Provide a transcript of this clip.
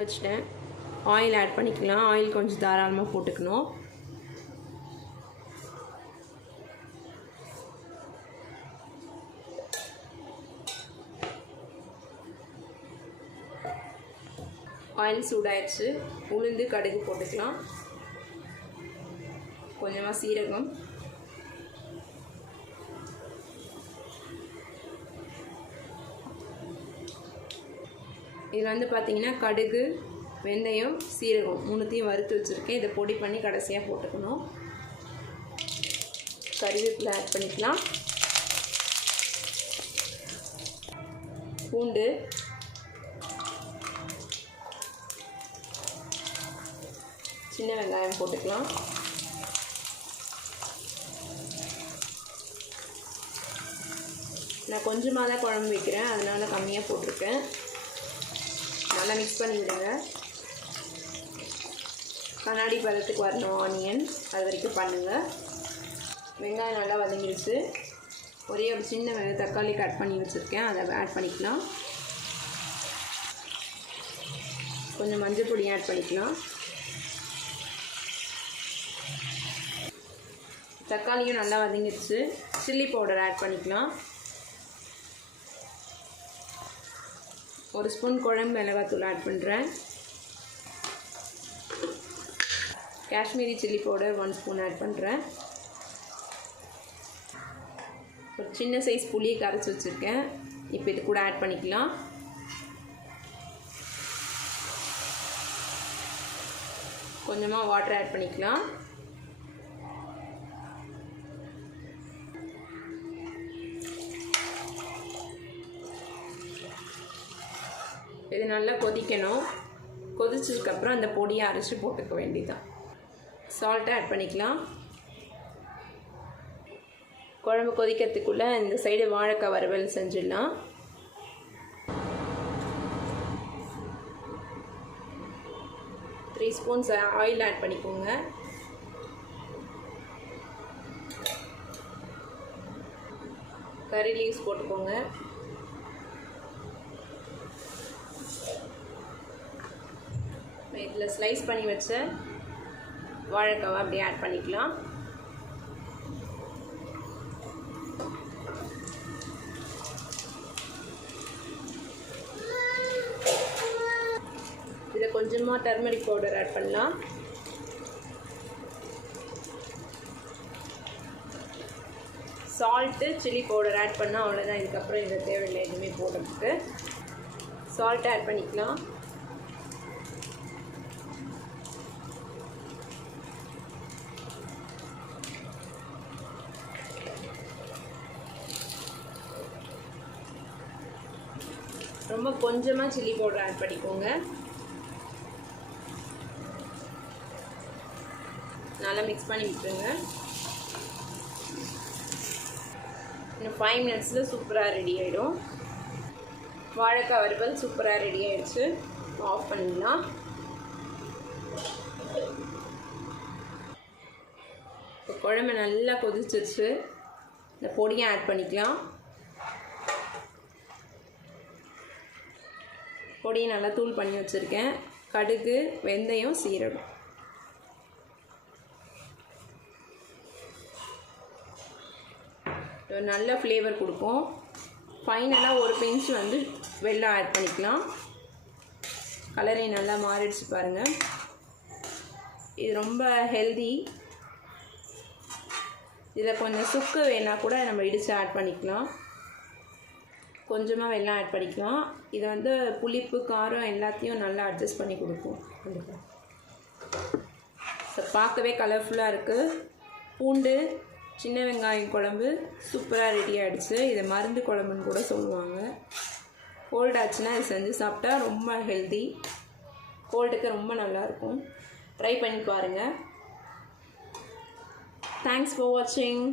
வச்சிட்டேன். Oil add பண்ணிக்கலாம். Oil கொஞ்சம் தாராளமாக போட்டுக்கணும். ஆயில் சூடாயிடுச்சு. உளுந்து கடுகு போட்டுக்கலாம். கொஞ்சமாக சீரகம், இதில் பார்த்தீங்கன்னா கடுகு, வெந்தயம், சீரகம் மூணுத்தையும் வறுத்து வச்சுருக்கேன். இதை பொடி பண்ணி கடைசியாக போட்டுக்கணும். கறிவேப்பிலை ஆட் பண்ணிக்கலாம். பூண்டு, சின்ன வெங்காயம் போட்டுக்கலாம். நான் கொஞ்சமாக தான் குழம்பு வைக்கிறேன், அதனால் கம்மியாக போட்டிருக்கேன். நல்லா மிக்ஸ் பண்ணி விடுங்க. கண்ணாடி பதத்துக்கு வரணும் ஆனியன், அது வரைக்கும் பண்ணுங்கள். வெங்காயம் நல்லா வதங்கிடுச்சு. ஒரே ஒரு சின்ன தக்காளி கட் பண்ணி வச்சுருக்கேன், அதை ஆட் பண்ணிக்கலாம். கொஞ்சம் மஞ்சள் பொடி ஆட் பண்ணிக்கலாம். தக்காளியும் நல்லா வதங்கிடுச்சு. சில்லி பவுடர் ஆட் பண்ணிக்கலாம். ஒரு ஸ்பூன் குழம்பு மிளகாத்தூள் ஆட் பண்ணுறேன். Kashmiri chilli powder 1 spoon add பண்ணுறேன். ஒரு சின்ன சைஸ் புளியை கரைச்சி வச்சுருக்கேன், இப்போ இது கூட ஆட் பண்ணிக்கலாம். கொஞ்சமாக வாட்டர் ஆட் பண்ணிக்கலாம். இது நல்லா கொதிக்கணும். கொதிச்சதுக்கப்புறம் அந்த பொடியை அரைச்சி போட்டுக்க வேண்டியதான். சால்ட்டை ஆட் பண்ணிக்கலாம். குழம்பு கொதிக்கிறதுக்குள்ளே இந்த சைடு வாழைக்காய் வறுவல் செஞ்சிடலாம். த்ரீ ஸ்பூன்ஸ் ஆயில் ஆட் பண்ணிக்கோங்க. கறி லீவ்ஸ் போட்டுக்கோங்க. இதில் ஸ்லைஸ் பண்ணி வச்ச வாழைக்காவை அப்படியே ஆட் பண்ணிக்கலாம். இதில் கொஞ்சமாக டர்மரிக் பவுடர் ஆட் பண்ணலாம். சால்ட்டு, சில்லி பவுடர் ஆட் பண்ணால் அவ்வளோதான். இதுக்கப்புறம் இந்த தேவையில்லை எதுவுமே போடுறதுக்கு. சால்ட் ஆட் பண்ணிக்கலாம். ரொம்ப கொஞ்சமாக சில்லி பவுடர் ஆட் பண்ணிக்கோங்க. நல்லா மிக்ஸ் பண்ணி விட்டுருங்க. இன்னும் 5 மினிட்ஸில் சூப்பராக ரெடி ஆகிடும். வாழைக்காய் வறுவல் சூப்பராக ரெடி ஆகிடுச்சு. ஆஃப் பண்ணிடலாம். இப்போ குழம்பு நல்லா கொதிச்சிருச்சு. இந்த பொடியை ஆட் பண்ணிக்கலாம். பொடியை நல்லா தூள் பண்ணி வச்சுருக்கேன். கடுகு, வெந்தயம், சீரகம். நல்ல ஃப்ளேவர் கொடுக்கும். ஃபைனலாக ஒரு பிஞ்ச் வெல்லம் ஆட் பண்ணிக்கலாம். கலரை நல்லா மாறிடுச்சு பாருங்கள். இது ரொம்ப ஹெல்தி. இதில் கொஞ்சம் சுக்கு வேணால் கூட நம்ம இடித்து ஆட் பண்ணிக்கலாம். கொஞ்சமாக வெல்லம் ஆட் பண்ணிக்கலாம். இது புளிப்பு, காரம் எல்லாத்தையும் நல்லா அட்ஜஸ்ட் பண்ணி கொடுக்கும். கண்டிப்பாக பார்க்கவே கலர்ஃபுல்லாக இருக்குது. பூண்டு, சின்ன வெங்காயம் குழம்பு சூப்பராக ரெடி ஆகிடுச்சு. இதை மருந்து குழம்புன்னு கூட சொல்லுவாங்க. கோல்டு ஆச்சுன்னா இது செஞ்சு சாப்பிட்டா ரொம்ப ஹெல்தி. கோல்டுக்கு ரொம்ப நல்லாயிருக்கும். ட்ரை பண்ணி பாருங்கள். தேங்க்ஸ் ஃபார் வாட்சிங்.